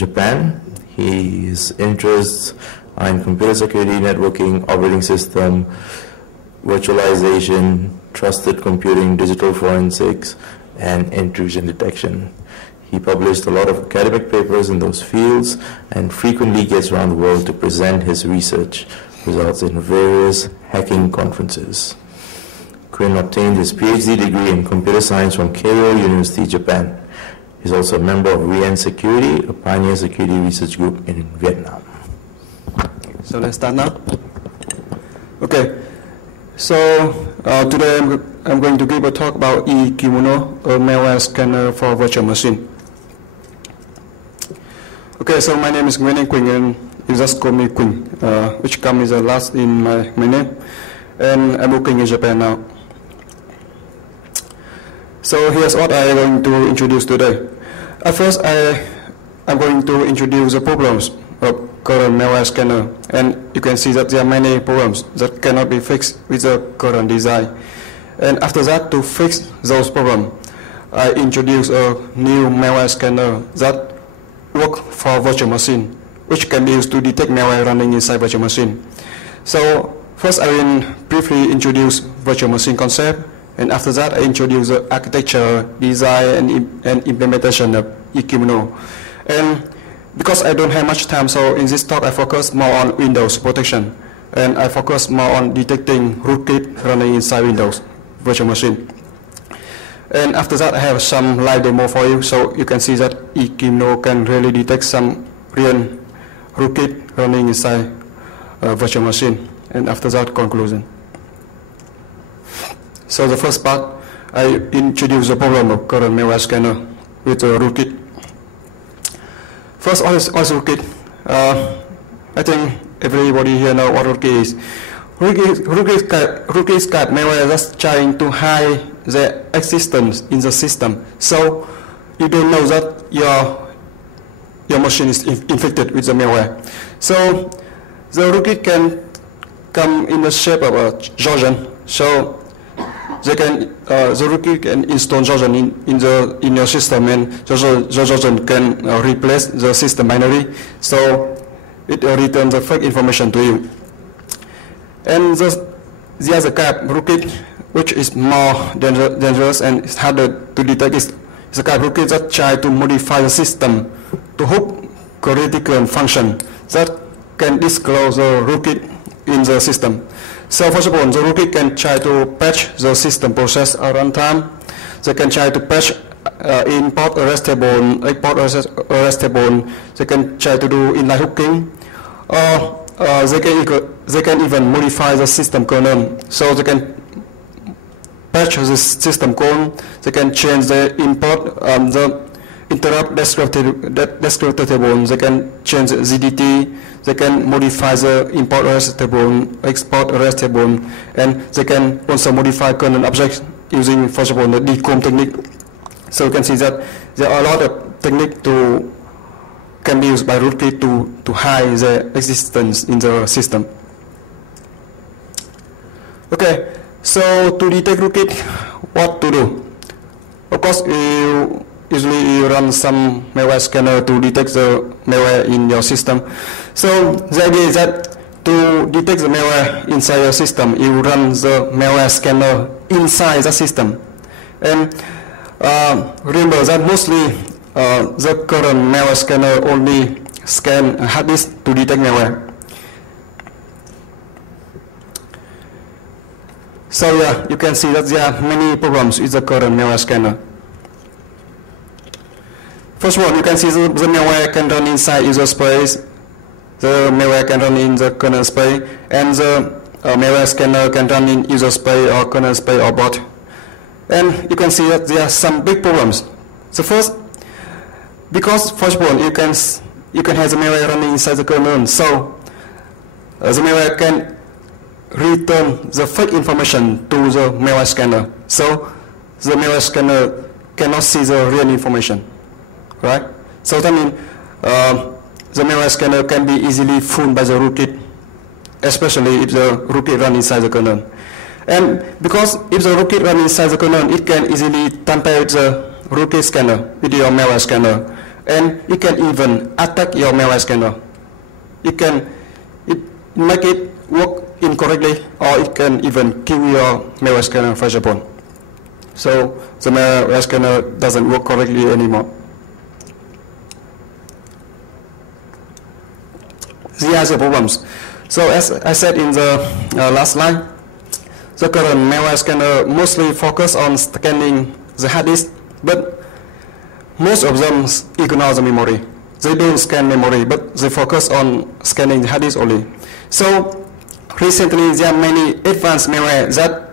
Japan. His interests are in computer security, networking, operating system, virtualization, trusted computing, digital forensics, and intrusion detection. He published a lot of academic papers in those fields and frequently gets around the world to present his research results in various hacking conferences. Quyuh obtained his PhD degree in computer science from Keio University, Japan. He's also a member of Nguyen Security, a pioneer security research group in Vietnam. So let's start now. Okay. So today I'm going to give a talk about eKimono, a malware scanner for virtual machine. Okay, so my name is Nguyen Anh Quyuh, and you just call me Quyuh, which comes as last in my name, and I'm working in Japan now. So here's what I'm going to introduce today. At first, I'm going to introduce the problems of current malware scanner, and you can see that there are many problems that cannot be fixed with the current design. And after that, to fix those problems, I introduce a new malware scanner that works for virtual machine, which can be used to detect malware running inside virtual machine. So first, I will briefly introduce virtual machine concept, and after that, I introduce the architecture, design, and implementation of eKimono. And because I don't have much time, so in this talk I focus more on Windows protection, and I focus more on detecting rootkit running inside Windows virtual machine. And after that, I have some live demo for you, so you can see that eKimono can really detect some real rootkit running inside virtual machine. And after that, conclusion. So the first part, I introduce the problem of current malware scanner with a rootkit. First, what is rootkit? I think everybody here knows what rootkit is. Rootkit is malware that's trying to hide the existence in the system, so you don't know that your machine is infected with the malware. So the rootkit can come in the shape of a Trojan. So the rootkit can install Trojan in your system, and the Trojan can replace the system binary, so it returns the fake information to you. And the other type rootkit, which is more dangerous and it's harder to detect, is the kind of rootkit that try to modify the system to hook critical function that can disclose the rootkit in the system. So first of all, the rootkit can try to patch the system process at runtime. They can try to patch import arrest table, export arrest table. They can try to do inline hooking, or they can even modify the system kernel. So they can patch the system code. They can change the import, the interrupt descriptor table. They can change the ZDT. They can modify the import arrest table, export arrest table, and they can also modify kernel objects using, first of all, the decomp technique. So you can see that there are a lot of techniques can be used by rootkit to hide the existence in the system. Okay, so to detect rootkit, what to do? Of course, usually you run some malware scanner to detect the malware in your system. So the idea is that to detect the malware inside your system, you run the malware scanner inside the system. And remember that mostly the current malware scanner only scan hard disk to detect malware. So yeah, you can see that there are many problems with the current malware scanner. First of all, you can see the malware can run inside user space, the malware can run in the kernel space, and the malware scanner can run in user space or kernel space or both. And you can see that there are some big problems. So first, because first of all, you can have the malware running inside the kernel, so the malware can return the fake information to the malware scanner. So the malware scanner cannot see the real information, right? So that means the malware scanner can be easily fooled by the rootkit, especially if the rootkit runs inside the kernel. And because if the rootkit runs inside the kernel, it can easily tamper with the rootkit scanner, with your malware scanner. and you can even attack your malware scanner. It make it work incorrectly, or it can even kill your malware scanner, for example. So the malware scanner doesn't work correctly anymore. These are the problems. So as I said in the last slide, the current malware scanner mostly focus on scanning the hard disk, but most of them ignore the memory. They don't scan memory, but they focus on scanning the hard disk only. So recently there are many advanced malware that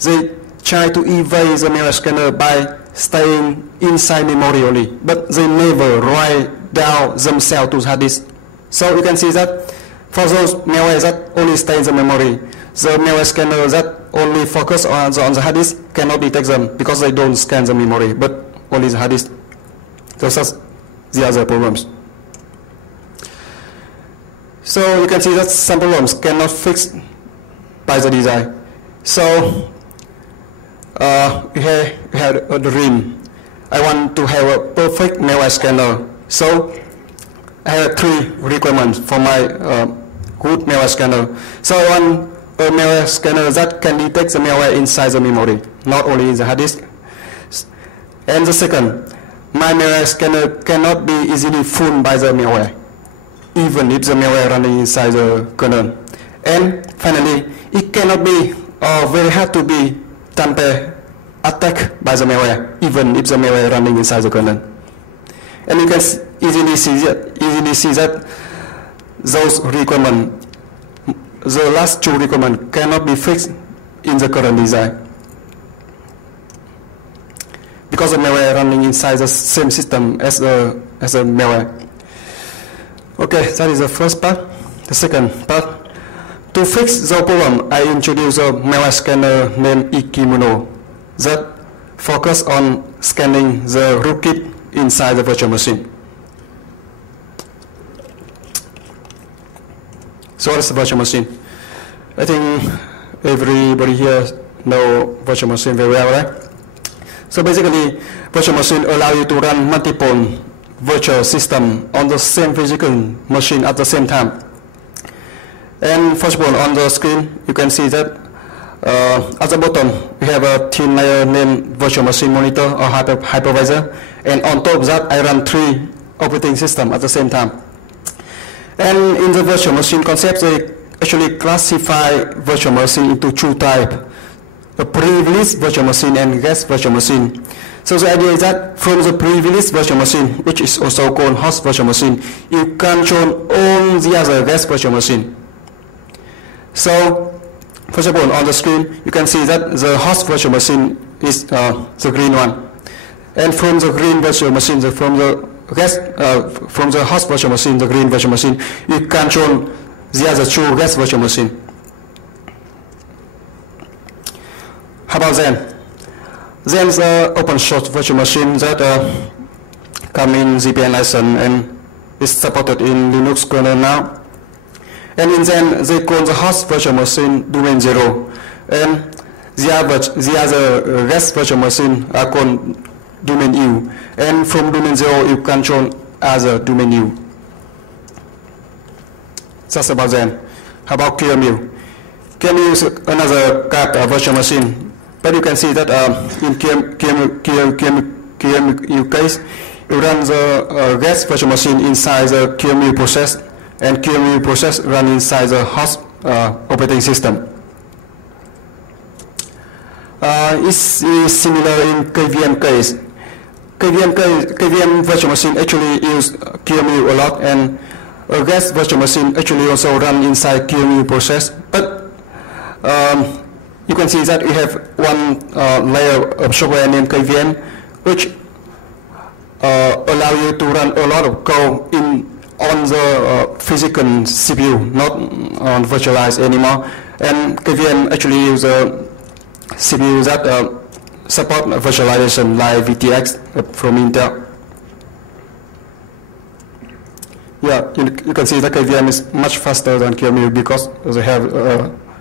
they try to evade the malware scanner by staying inside memory only, but they never write down themselves to the hard disk. So you can see that for those malware that only stay in the memory, the malware scanner that only focus on the hard disk cannot detect them because they don't scan the memory, but only the hard disk. Those are the other problems. So you can see that some problems cannot fix by the design. So we have a dream. I want to have a perfect malware scanner. So I have 3 requirements for my good malware scanner. So I want a malware scanner that can detect the malware inside the memory, not only in the hard disk. And the second, my malware scanner cannot be easily fooled by the malware, even if the malware running inside the kernel. And finally, it cannot be very hard to be attacked by the malware, even if the malware running inside the kernel. And you can easily see that those requirements, the last 2 requirements, cannot be fixed in the current design, because the malware running inside the same system as the malware. Okay, that is the first part. The second part, to fix the problem, I introduced a malware scanner named Nguyen that focus on scanning the rootkit inside the virtual machine. So what is the virtual machine? I think everybody here know virtual machine very well, right? So basically, virtual machine allow you to run multiple virtual systems on the same physical machine at the same time. And first of all, on the screen, you can see that at the bottom, we have a thin layer named virtual machine monitor or hypervisor. And on top of that, I run 3 operating systems at the same time. And in the virtual machine concept, they actually classify virtual machine into 2 types: a privileged virtual machine and guest virtual machine. So the idea is that from the privileged virtual machine, which is also called host virtual machine, you control all the other guest virtual machine. So first of all, on the screen, you can see that the host virtual machine is the green one. And from the green virtual machine, from the host virtual machine, the green virtual machine, you control the other 2 guest virtual machine. How about Zen? Zen is an open source virtual machine that come in ZPN license and is supported in Linux kernel now. And in Zen, they call the host virtual machine domain 0, and the other guest virtual machine are called domain U. And from domain 0, you control other domain U. That's about Zen. How about QEMU? QEMU is another kind of virtual machine. But you can see that in QEMU case, you run the guest virtual machine inside the QEMU process, and QEMU process run inside the host operating system. It's similar in KVM case. KVM virtual machine actually use QEMU a lot, and a guest virtual machine actually also run inside QEMU process. But you can see that we have one layer of software named KVM, which allow you to run a lot of code on the physical CPU, not on virtualized anymore. And KVM actually use a CPU that support virtualization like VTX from Intel. Yeah, you can see that KVM is much faster than QEMU because they have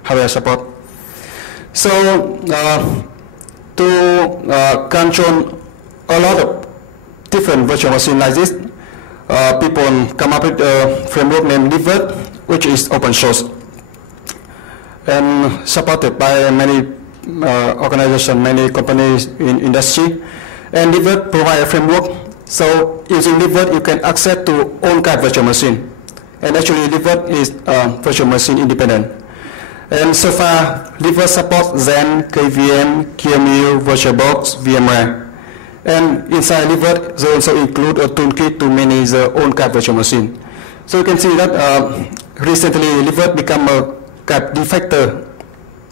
hardware support. So to control a lot of different virtual machines like this, people come up with a framework named Libvirt, which is open source and supported by many organizations, many companies in industry. And Libvirt provides a framework. So using Libvirt, you can access to own kind virtual machine. And actually, Libvirt is virtual machine independent. And so far, Libvirt supports Xen, KVM, QEMU, VirtualBox, VMware. And inside Libvirt, they also include a toolkit to manage the own kind virtual machine. So you can see that recently, Libvirt become a de facto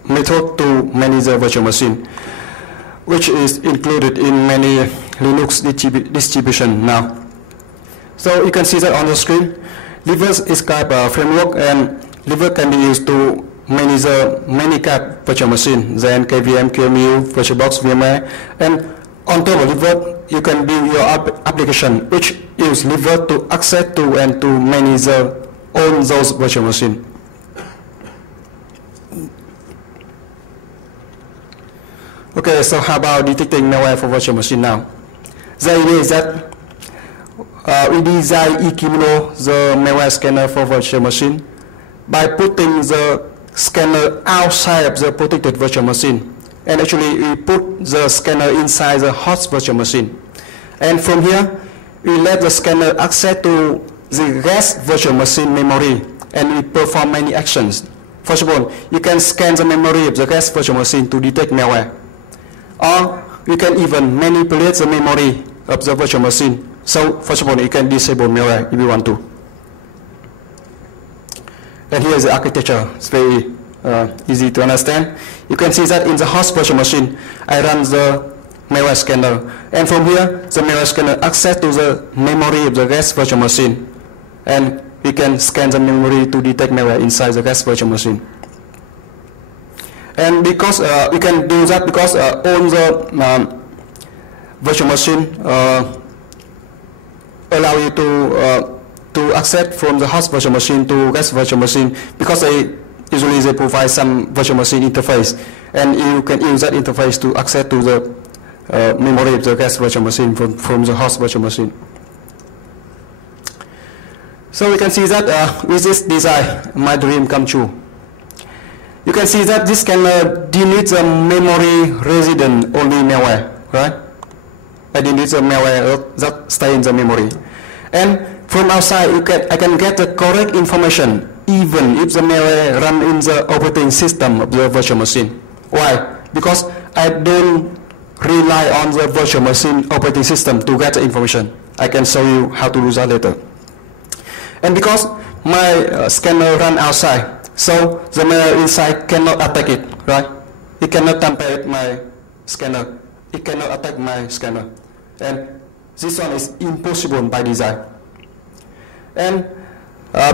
method to manage the virtual machine, which is included in many Linux distribution now. So you can see that on the screen. Libvirt is kind of a framework, and Libvirt can be used to manage many kind of virtual machine, Xen, KVM, QEMU, VirtualBox, VMware, and on top of Libvirt, you can build your application, which use Libvirt to access to and to manage all those virtual machines. Okay, so how about detecting malware for virtual machine now? The idea is that we design eKimono, the malware scanner for virtual machine, by putting the scanner outside of the protected virtual machine. And actually, we put the scanner inside the host virtual machine. And from here, we let the scanner access to the rest virtual machine memory, and we perform many actions. First of all, you can scan the memory of the rest virtual machine to detect malware. Or you can even manipulate the memory of the virtual machine. So first of all, you can disable malware if you want to. And here is the architecture. It's very easy to understand. You can see that in the host virtual machine, I run the malware scanner. And from here, the malware scanner access to the memory of the rest virtual machine. And we can scan the memory to detect malware inside the rest virtual machine. And because we can do that because all the virtual machine allow you to access from the host virtual machine to rest virtual machine, because usually they provide some virtual machine interface, and you can use that interface to access to the memory of the rest virtual machine from the host virtual machine. So we can see that with this design, my dream come true. You can see that this scanner deletes the memory resident only malware, right? I delete the malware that stay in the memory. And from outside, I can get the correct information even if the malware run in the operating system of the virtual machine. Why? Because I don't rely on the virtual machine operating system to get the information. I can show you how to do that later. And because my scanner run outside, so the malware inside cannot attack it, right? It cannot tamper with my scanner. It cannot attack my scanner. And this one is impossible by design. And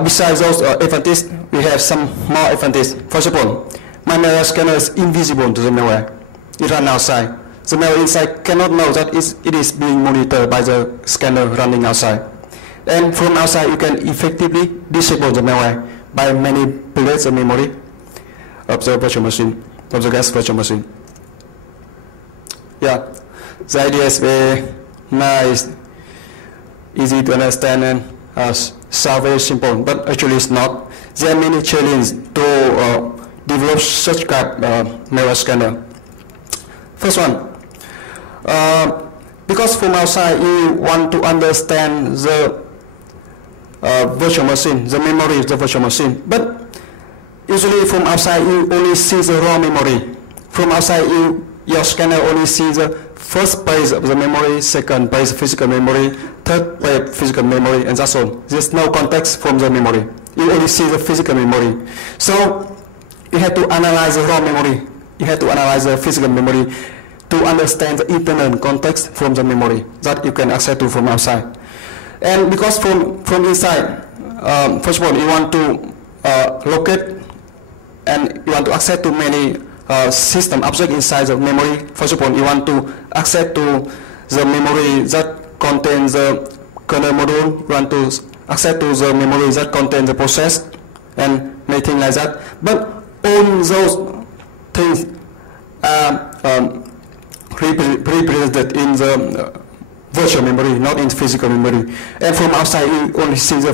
besides those advantages, we have some more advantages. First of all, my malware scanner is invisible to the malware. It runs outside. The malware inside cannot know that it is being monitored by the scanner running outside. And from outside, you can effectively disable the malware by manipulating the memory of the virtual machine, of the guest virtual machine. Yeah, the idea is very nice, easy to understand, and sound very simple, but actually it's not. There are many challenges to develop such kind of malware scanner. First one, because from outside you want to understand the virtual machine, the memory of the virtual machine, but usually from outside you only see the raw memory. From outside your scanner only sees the first page of the memory, second page physical memory, third page physical memory, and that's all. There's no context from the memory. You only see the physical memory. So you have to analyze the raw memory. You have to analyze the physical memory to understand the internal context from the memory that you can access to from outside. And because from inside, first of all, you want to locate and you want to access to many system objects inside the memory. First of all, you want to access to the memory that contains the kernel module. You want to access to the memory that contains the process and many things like that. But all those things are represented in the virtual memory, not in physical memory. And from outside, you only see the